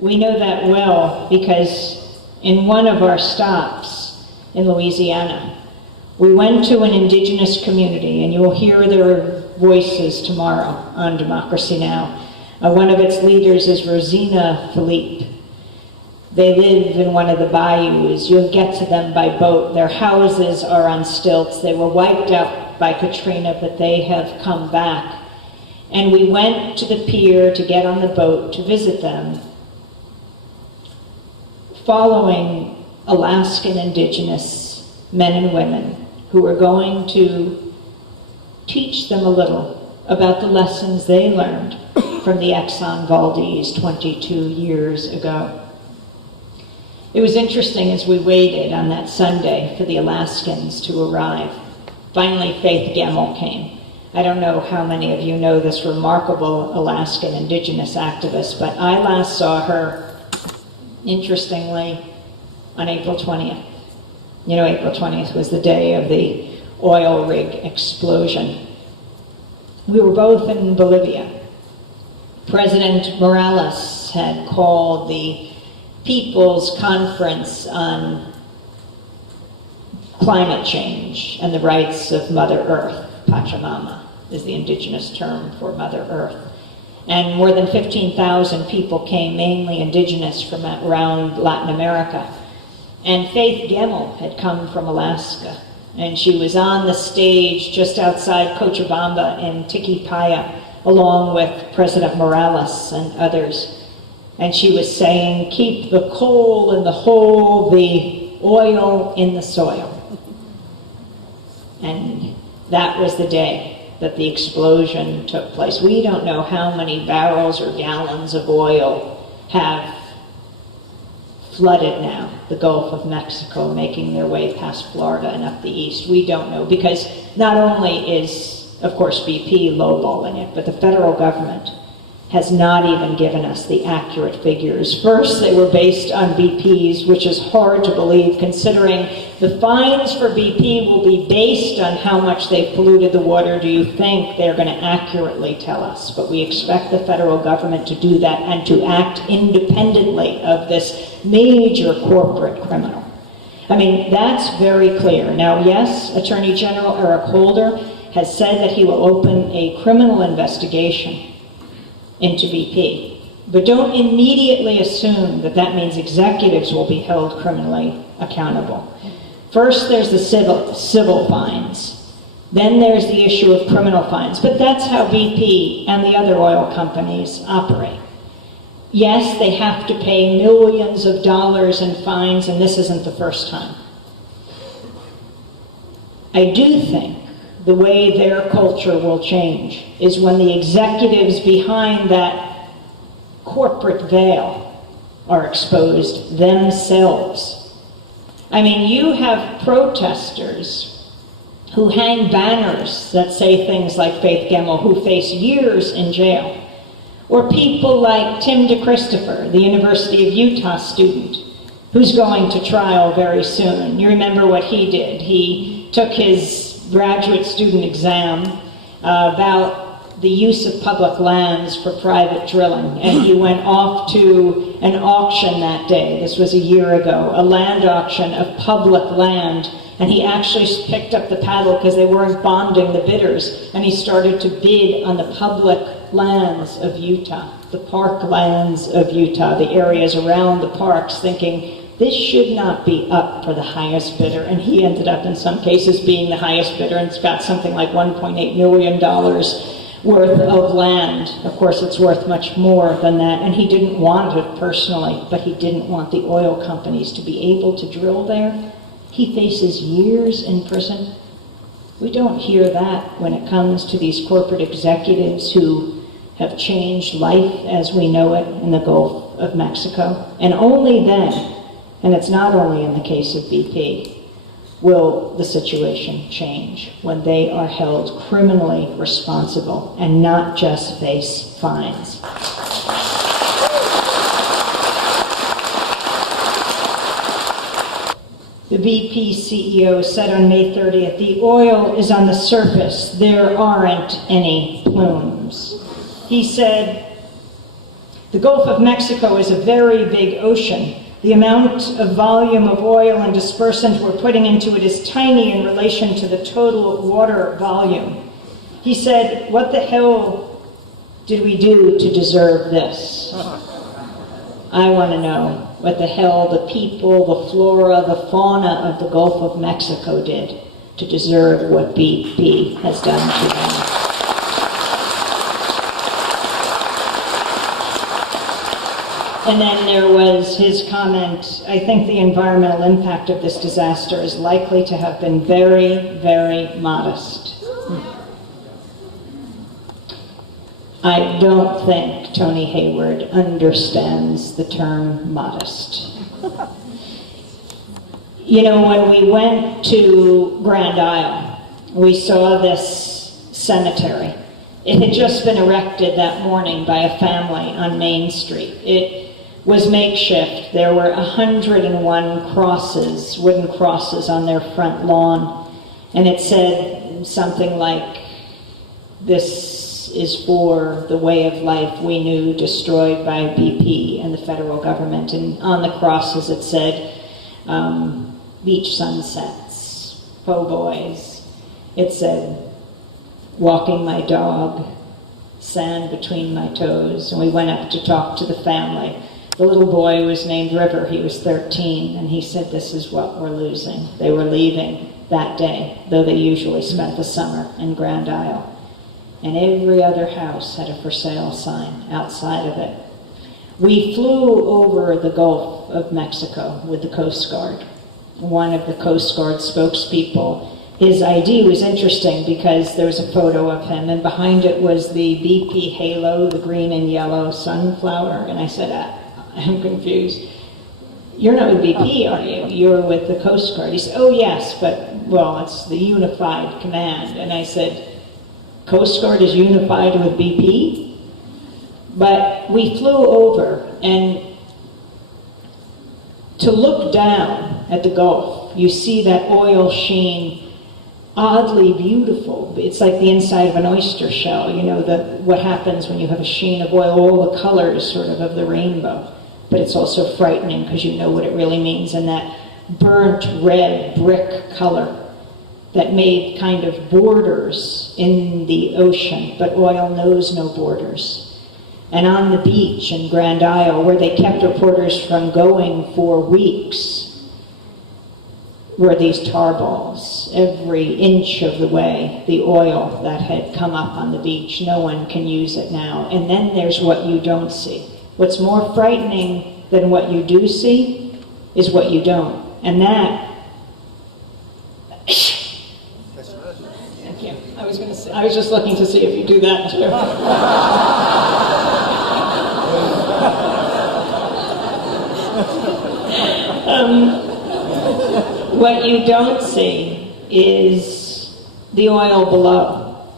We know that well because in one of our stops in Louisiana, we went to an indigenous community, and you'll hear their voices tomorrow on Democracy Now! One of its leaders is Rosina Philippe. They live in one of the bayous. You'll get to them by boat. Their houses are on stilts. They were wiped out by Katrina, but they have come back. And we went to the pier to get on the boat to visit them, following Alaskan indigenous men and women who were going to teach them a little about the lessons they learned from the Exxon Valdez 22 years ago. It was interesting as we waited on that Sunday for the Alaskans to arrive. Finally, Faith Gemmell came. I don't know how many of you know this remarkable Alaskan indigenous activist, but I last saw her, interestingly, on April 20th. You know, April 20th was the day of the oil rig explosion. We were both in Bolivia. President Morales had called the People's Conference on Climate Change and the Rights of Mother Earth. Pachamama is the indigenous term for Mother Earth. And more than 15,000 people came, mainly indigenous from around Latin America. And Faith Gemmell had come from Alaska, and she was on the stage just outside Cochabamba in Tiquipaya, along with President Morales and others. And she was saying, keep the coal in the hole, the oil in the soil. And that was the day that the explosion took place. We don't know how many barrels or gallons of oil have flooded now the Gulf of Mexico, making their way past Florida and up the east. We don't know, because not only is, of course, BP lowballing it, but the federal government has not even given us the accurate figures. First, they were based on BP's, which is hard to believe, considering the fines for BP will be based on how much they've polluted the water. Do you think they're going to accurately tell us? But we expect the federal government to do that and to act independently of this major corporate criminal. I mean, that's very clear. Now, yes, Attorney General Eric Holder has said that he will open a criminal investigation into BP. But don't immediately assume that that means executives will be held criminally accountable. First, there's the civil fines. Then there's the issue of criminal fines. But that's how BP and the other oil companies operate. Yes, they have to pay millions of dollars in fines, and this isn't the first time. I do think the way their culture will change is when the executives behind that corporate veil are exposed themselves. I mean, you have protesters who hang banners that say things like Faith Gemmell, who face years in jail, or people like Tim DeChristopher, the University of Utah student, who's going to trial very soon. You remember what he did. He took his graduate student exam about the use of public lands for private drilling, and he went off to an auction that day. This was a year ago, a land auction of public land, and he actually picked up the paddle because they weren't bonding the bidders, and he started to bid on the public lands of Utah, the park lands of Utah, the areas around the parks, thinking this should not be up for the highest bidder. And he ended up in some cases being the highest bidder, and it's got something like $1.8 million worth of land. Of course, it's worth much more than that, and he didn't want it personally, but he didn't want the oil companies to be able to drill there. He faces years in prison. We don't hear that when it comes to these corporate executives who have changed life as we know it in the Gulf of Mexico. And only then, and it's not only in the case of BP, will the situation change, when they are held criminally responsible and not just face fines. The BP CEO said on May 30th, the oil is on the surface, there aren't any plumes. He said, The Gulf of Mexico is a very big ocean. The amount of volume of oil and dispersant we're putting into it is tiny in relation to the total water volume. He said, what the hell did we do to deserve this? I want to know what the hell the people, the flora, the fauna of the Gulf of Mexico did to deserve what BP has done to them. And then there was his comment, I think the environmental impact of this disaster is likely to have been very, very modest. I don't think Tony Hayward understands the term modest. You know, when we went to Grand Isle, we saw this cemetery. It had just been erected that morning by a family on Main Street. It was makeshift. There were 101 crosses, wooden crosses on their front lawn, and it said something like, this is for the way of life we knew destroyed by BP and the federal government. And on the crosses it said, beach sunsets, po' boys. It said, walking my dog, sand between my toes. And we went up to talk to the family. The little boy was named River. He was 13, and he said, this is what we're losing. They were leaving that day, though they usually spent the summer in Grand Isle. And every other house had a for sale sign outside of it. We flew over the Gulf of Mexico with the Coast Guard. One of the Coast Guard spokespeople, his ID was interesting because there was a photo of him, and behind it was the BP halo, the green and yellow sunflower. And I said, I'm confused. You're not with BP, are you? You're with the Coast Guard. He said, oh yes, but, well, it's the unified command. And I said, Coast Guard is unified with BP? But we flew over, and to look down at the Gulf, you see that oil sheen, oddly beautiful. It's like the inside of an oyster shell, you know, what happens when you have a sheen of oil, all the colors sort of the rainbow. But it's also frightening because you know what it really means, and that burnt red brick color that made kind of borders in the ocean, but oil knows no borders. And on the beach in Grand Isle, where they kept reporters from going for weeks, were these tar balls. Every inch of the way, the oil that had come up on the beach, no one can use it now. And then there's what you don't see. What's more frightening than what you do see is what you don't. And that, thank you. I was just looking to see if you do that too. What you don't see is the oil below.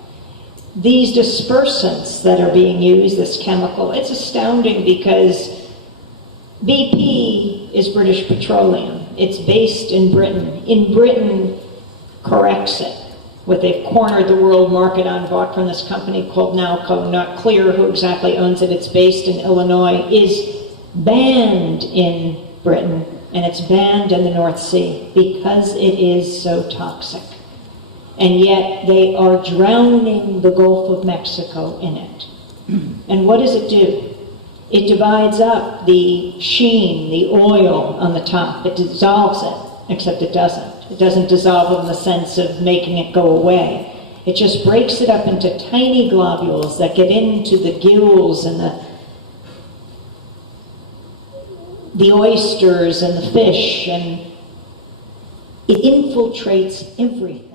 These dispersants that are being used, this chemical, it's astounding because BP is British Petroleum. It's based in Britain. In Britain corrects it. What they've cornered the world market on, bought from this company called Nalco, not clear who exactly owns it. It's based in Illinois, is banned in Britain, and it's banned in the North Sea because it is so toxic. And yet they are drowning the Gulf of Mexico in it. And what does it do? It divides up the sheen, the oil on the top. It dissolves it, except it doesn't. It doesn't dissolve in the sense of making it go away. It just breaks it up into tiny globules that get into the gills and the oysters and the fish, and it infiltrates everything.